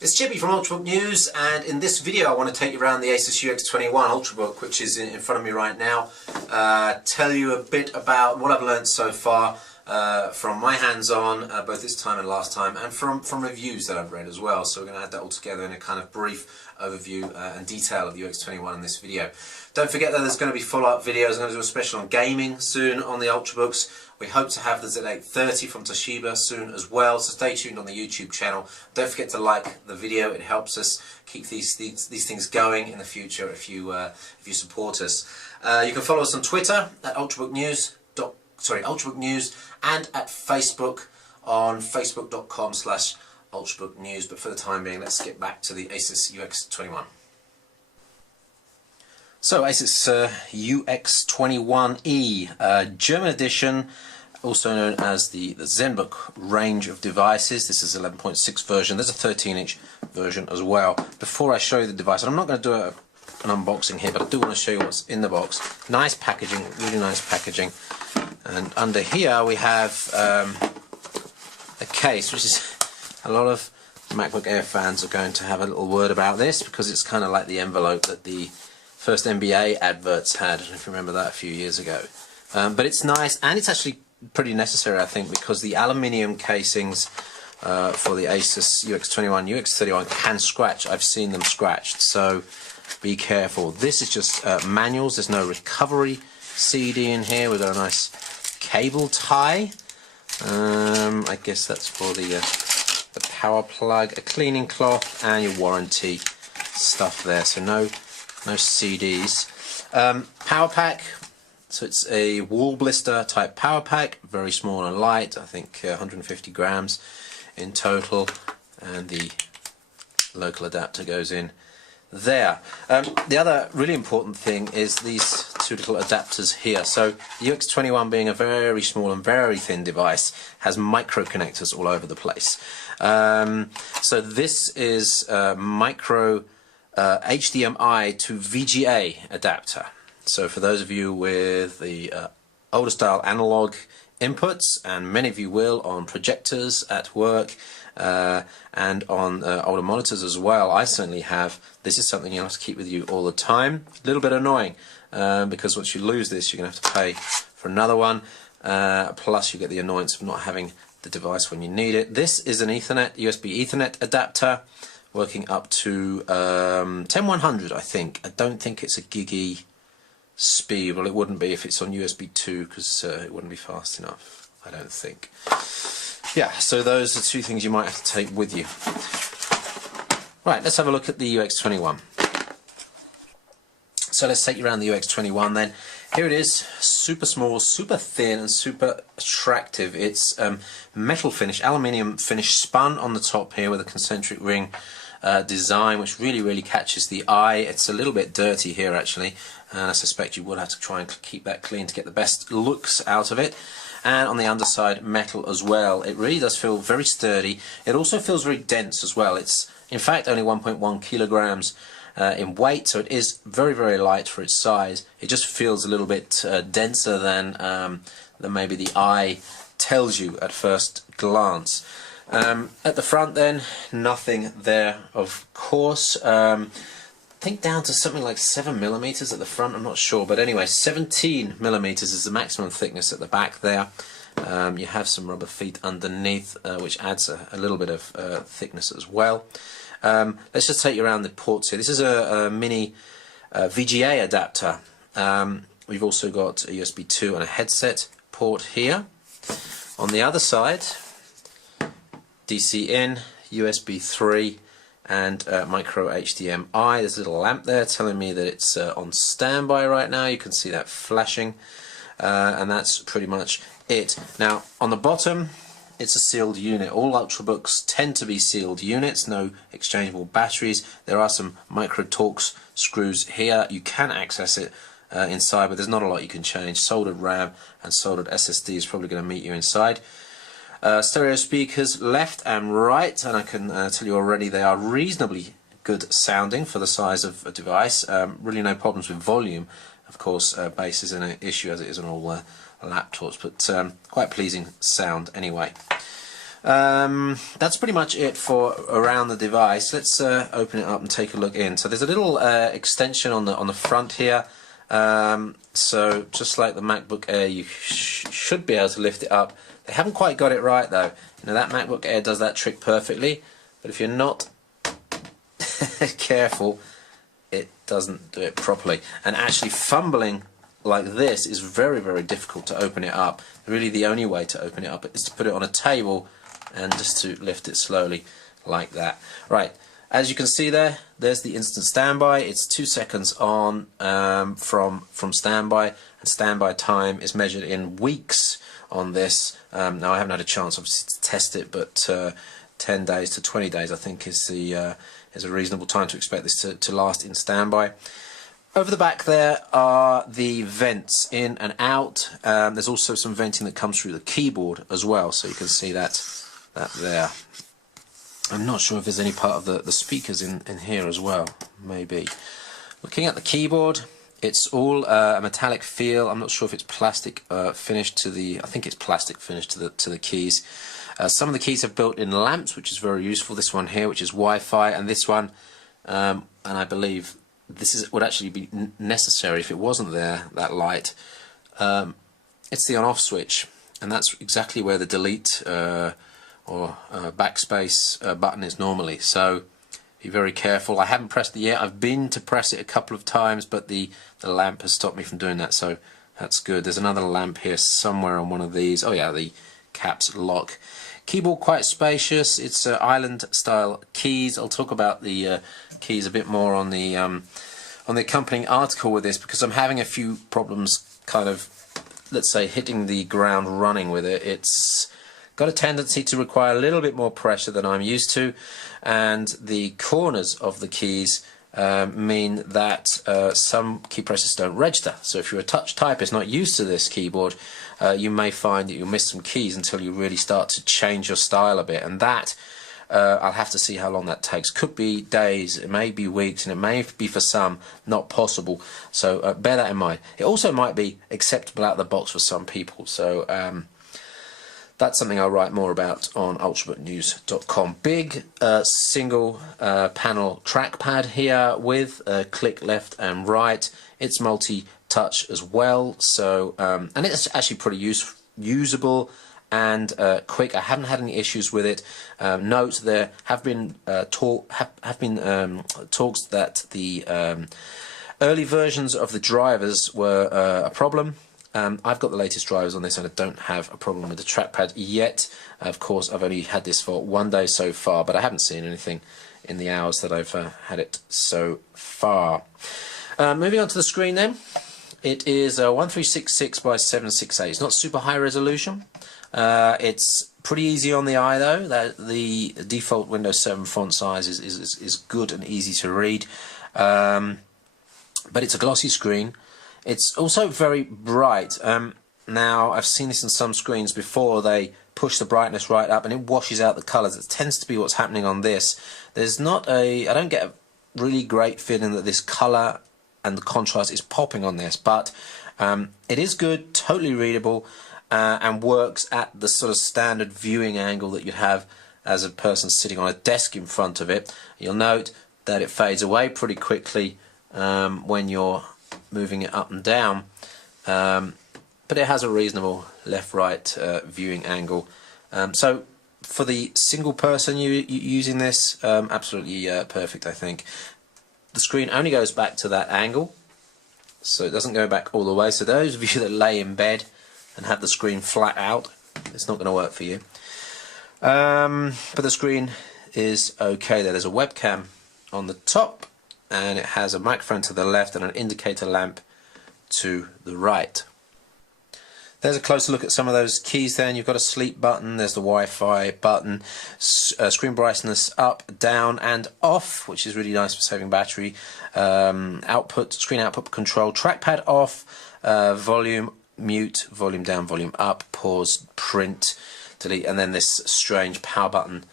It's Chippy from Ultrabooknews, and in this video I want to take you around the ASUS UX21 Ultrabook, which is in front of me right now. Tell you a bit about what I've learned so far from my hands-on, both this time and last time, and from reviews that I've read as well. So we're going to add that all together in a kind of brief overview and detail of the UX21 in this video. Don't forget that there's going to be follow-up videos. I'm going to do a special on gaming soon on the Ultrabooks. We hope to have the Z830 from Toshiba soon as well, so stay tuned on the YouTube channel. Don't forget to like the video; it helps us keep these things going in the future if you support us. You can follow us on Twitter at Ultrabooknews, and at Facebook on facebook.com/Ultrabooknews. But for the time being, let's get back to the ASUS UX21. So ASUS UX21E, German edition, also known as the ZenBook range of devices. This is 11.6 version. There's a 13-inch version as well. Before I show you the device, and I'm not going to do an unboxing here, but I do want to show you what's in the box. Nice packaging, really nice packaging. And under here we have a case, which is a lot of MacBook Air fans are going to have a little word about this, because it's kind of like the envelope that the first NBA adverts had. I don't know if you remember that a few years ago. But it's nice, and it's actually pretty necessary, I think, because the aluminium casings for the ASUS UX21, UX31 can scratch. I've seen them scratched, so be careful. This is just manuals. There's no recovery CD in here. We've got a nice cable tie. I guess that's for the power plug, a cleaning cloth, and your warranty stuff there. So no CDs. Power pack, so it's a wall blister type power pack, very small and light, I think 150 grams in total, and the local adapter goes in there. The other really important thing is these two little adapters here. So the UX21, being a very small and very thin device, has micro connectors all over the place. So this is micro HDMI to VGA adapter. So for those of you with the older style analog inputs, and many of you will on projectors at work and on older monitors as well, I certainly have, this is something you'll have to keep with you all the time. A little bit annoying because once you lose this, you're going to have to pay for another one, plus you get the annoyance of not having the device when you need it. This is an Ethernet, USB Ethernet adapter, working up to 10100, I think. I don't think it's a giggy speed. Well, it wouldn't be if it's on USB 2, because it wouldn't be fast enough, I don't think. Yeah, so those are two things you might have to take with you. Right, let's have a look at the UX21. So let's take you around the UX21 then. Here it is, super small, super thin, and super attractive. It's metal finish, aluminium finish, spun on the top here with a concentric ring design, which really catches the eye. It's a little bit dirty here actually, and I suspect you will have to try and keep that clean to get the best looks out of it. And on the underside, metal as well. It really does feel very sturdy. It also feels very dense as well. It's in fact only 1.1 kilograms in weight, so it is very light for its size. It just feels a little bit denser than maybe the eye tells you at first glance. At the front then, nothing there of course. I think down to something like 7mm at the front, I'm not sure, but anyway, 17mm is the maximum thickness at the back there. You have some rubber feet underneath, which adds a little bit of thickness as well. Let's just take you around the ports here. This is a mini VGA adapter. We've also got a USB 2 and a headset port here. On the other side, DC in, USB 3, and micro HDMI. There's a little lamp there telling me that it's on standby right now. You can see that flashing, and that's pretty much it. Now on the bottom, it's a sealed unit. All Ultrabooks tend to be sealed units, no exchangeable batteries. There are some micro Torx screws here. You can access it inside, but there's not a lot you can change. Soldered RAM and soldered SSD is probably going to meet you inside. Stereo speakers left and right, and I can tell you already they are reasonably good sounding for the size of a device. Really no problems with volume. Of course, bass is an issue as it is on all laptops, but quite pleasing sound anyway. That's pretty much it for around the device. Let's open it up and take a look in. So there's a little extension on the front here. So just like the MacBook Air, you should be able to lift it up. They haven't quite got it right though. You know, that MacBook Air does that trick perfectly, but if you're not careful, it doesn't do it properly. And actually fumbling like this is very, very difficult to open it up. Really the only way to open it up is to put it on a table and just to lift it slowly like that. Right, as you can see there's the instant standby. It's 2 seconds on from standby, and standby time is measured in weeks on this. Now I haven't had a chance obviously to test it, but 10 days to 20 days I think is a reasonable time to expect this to last in standby. Over the back there are the vents in and out. There's also some venting that comes through the keyboard as well, so you can see that there. I'm not sure if there's any part of the speakers in here as well, maybe. Looking at the keyboard, it's all a metallic feel. I'm not sure if it's plastic finish to the, I think it's plastic finish to the keys. Some of the keys have built-in lamps, which is very useful. This one here, which is Wi-Fi, and this one, and I believe this would actually be necessary if it wasn't there, that light. It's the on-off switch, and that's exactly where the delete or backspace button is normally. So be very careful. I haven't pressed it yet. I've been to press it a couple of times, but the lamp has stopped me from doing that, so that's good. There's another lamp here somewhere on one of these. Oh yeah, the caps lock. Keyboard quite spacious. It's island style keys. I'll talk about the keys a bit more on the accompanying article with this, because I'm having a few problems kind of, let's say, hitting the ground running with it. It's got a tendency to require a little bit more pressure than I'm used to, and the corners of the keys mean that some key presses don't register. So if you're a touch typist not used to this keyboard, you may find that you'll miss some keys until you really start to change your style a bit, and that I'll have to see how long that takes. Could be days, it may be weeks, and it may be for some not possible, so bear that in mind. It also might be acceptable out of the box for some people, so that's something I'll write more about on ultrabooknews.com. Big single panel trackpad here with click left and right. It's multi-touch as well, so and it's actually pretty usable and quick. I haven't had any issues with it. Note there have been talks that the early versions of the drivers were a problem. I've got the latest drivers on this and I don't have a problem with the trackpad yet. Of course, I've only had this for 1 day so far, but I haven't seen anything in the hours that I've had it so far. Moving on to the screen then. It is 1366 by 768. It's not super high resolution. It's pretty easy on the eye though. The default Windows 7 font size is good and easy to read. But it's a glossy screen. It's also very bright. Now I've seen this in some screens before. They push the brightness right up and it washes out the colours. It tends to be what's happening on this. There's not I don't get a really great feeling that this colour and the contrast is popping on this, but it is good, totally readable, and works at the sort of standard viewing angle that you'd have as a person sitting on a desk in front of it. You'll note that it fades away pretty quickly when you're moving it up and down, but it has a reasonable left-right viewing angle. So for the single person using this, absolutely perfect, I think. The screen only goes back to that angle, so it doesn't go back all the way. So those of you that lay in bed and have the screen flat out, it's not going to work for you. But the screen is okay there. There's a webcam on the top, and it has a microphone to the left and an indicator lamp to the right. There's a closer look at some of those keys there, and you've got a sleep button, there's the Wi-Fi button, screen brightness up, down and off, which is really nice for saving battery, screen output control, trackpad off, volume, mute, volume down, volume up, pause, print, delete, and then this strange power button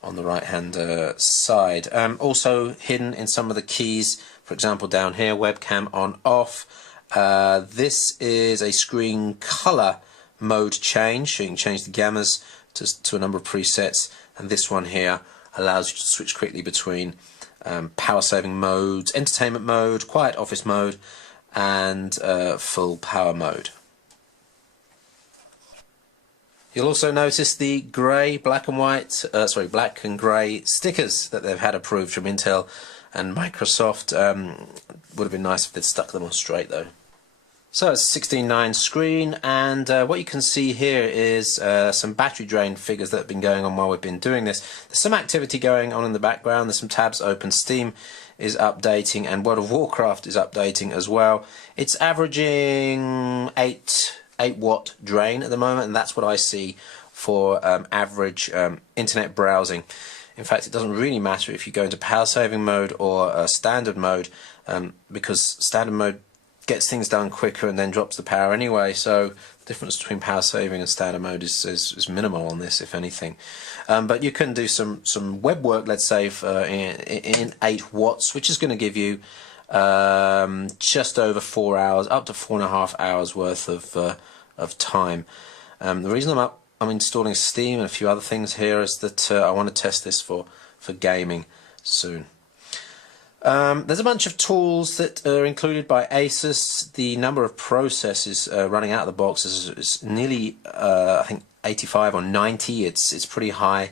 on the right hand side. Also hidden in some of the keys, for example down here, webcam on off. This is a screen color mode change, so you can change the gammas to a number of presets, and this one here allows you to switch quickly between power saving modes, entertainment mode, quiet office mode, and full power mode. You'll also notice the grey, black and grey stickers that they've had approved from Intel and Microsoft. Would have been nice if they'd stuck them on straight though. So it's a 16:9 screen, and what you can see here is some battery drain figures that have been going on while we've been doing this. There's some activity going on in the background, there's some tabs open, Steam is updating, and World of Warcraft is updating as well. It's averaging 8 watt drain at the moment, and that's what I see for average internet browsing. In fact, it doesn't really matter if you go into power saving mode or standard mode, because standard mode gets things done quicker and then drops the power anyway, so the difference between power saving and standard mode is minimal on this, if anything. But you can do some web work, let's say, in 8 watts, which is going to give you just over 4 hours, up to 4.5 hours worth of time. The reason I'm installing Steam and a few other things here is that I want to test this for gaming soon. There's a bunch of tools that are included by ASUS. The number of processes running out of the box is nearly, I think, 85 or 90. It's pretty high.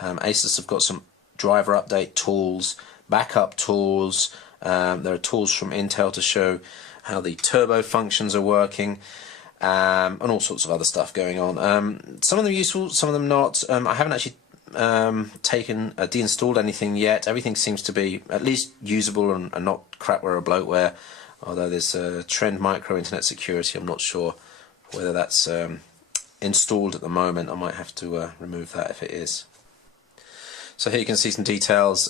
ASUS have got some driver update tools, backup tools. There are tools from Intel to show how the turbo functions are working, and all sorts of other stuff going on. Some of them useful, some of them not. I haven't actually deinstalled anything yet. Everything seems to be at least usable and not crapware or bloatware, although there's Trend Micro Internet Security. I'm not sure whether that's installed at the moment. I might have to remove that if it is. So here you can see some details.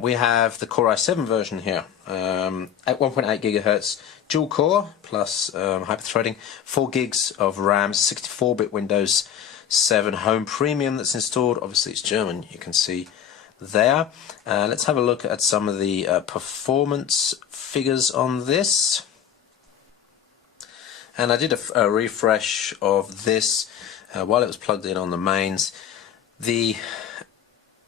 We have the Core i7 version here, at 1.8 GHz dual core plus hyperthreading, 4 gigs of RAM, 64-bit Windows 7 Home Premium that's installed. Obviously it's German, you can see there. Let's have a look at some of the performance figures on this. And I did a refresh of this while it was plugged in on the mains. The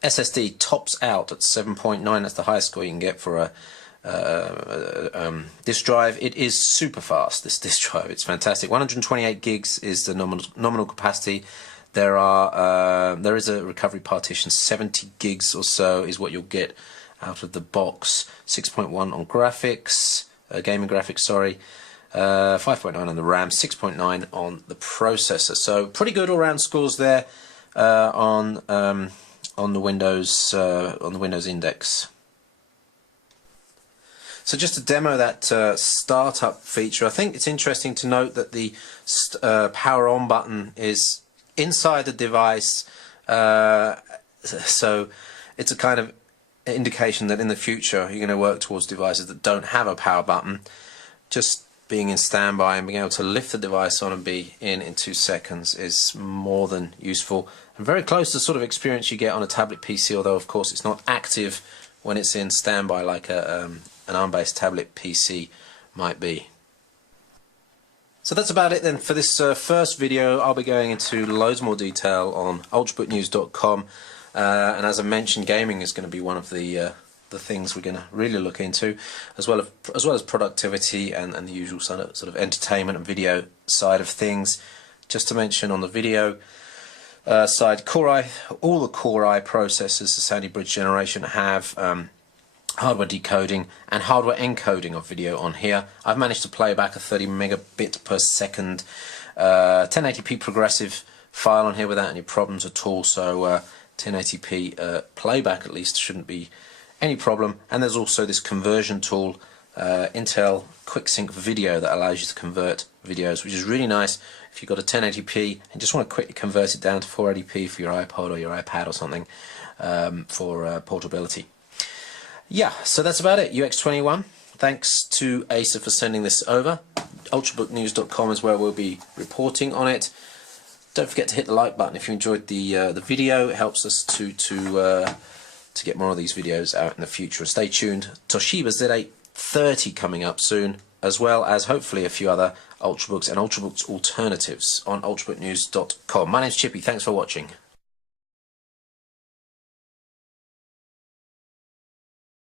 SSD tops out at 7.9. That's the highest score you can get for a disk drive. It is super fast, this disk drive. It's fantastic. 128 gigs is the nominal capacity. There is a recovery partition. 70 gigs or so is what you'll get out of the box. 6.1 on graphics, gaming graphics, sorry. 5.9 on the RAM, 6.9 on the processor. So pretty good all-round scores there on the Windows Index. So just to demo that startup feature, I think it's interesting to note that the power on button is inside the device, so it's a kind of indication that in the future you're going to work towards devices that don't have a power button. Just being in standby and being able to lift the device on and be in 2 seconds is more than useful, and very close to the sort of experience you get on a tablet PC, although of course it's not active when it's in standby like an ARM-based tablet PC might be. So that's about it then for this first video. I'll be going into loads more detail on ultrabooknews.com, and as I mentioned, gaming is going to be one of the things we're going to really look into, as well as productivity and the usual sort of entertainment and video side of things. Just to mention on the video side, all the Core i processors, the Sandy Bridge generation, have hardware decoding and hardware encoding of video on here. I've managed to play back a 30 megabit per second 1080p progressive file on here without any problems at all, so 1080p playback at least shouldn't be any problem. And there's also this conversion tool, Intel QuickSync Video, that allows you to convert videos, which is really nice if you've got a 1080p and just want to quickly convert it down to 480p for your iPod or your iPad or something, for portability. Yeah, so that's about it. UX21. Thanks to ASUS for sending this over. Ultrabooknews.com is where we'll be reporting on it. Don't forget to hit the like button if you enjoyed the video. It helps us to get more of these videos out in the future. Stay tuned. Toshiba Z830 coming up soon, as well as hopefully a few other Ultrabooks and Ultrabooks alternatives on ultrabooknews.com. My name's Chippy. Thanks for watching.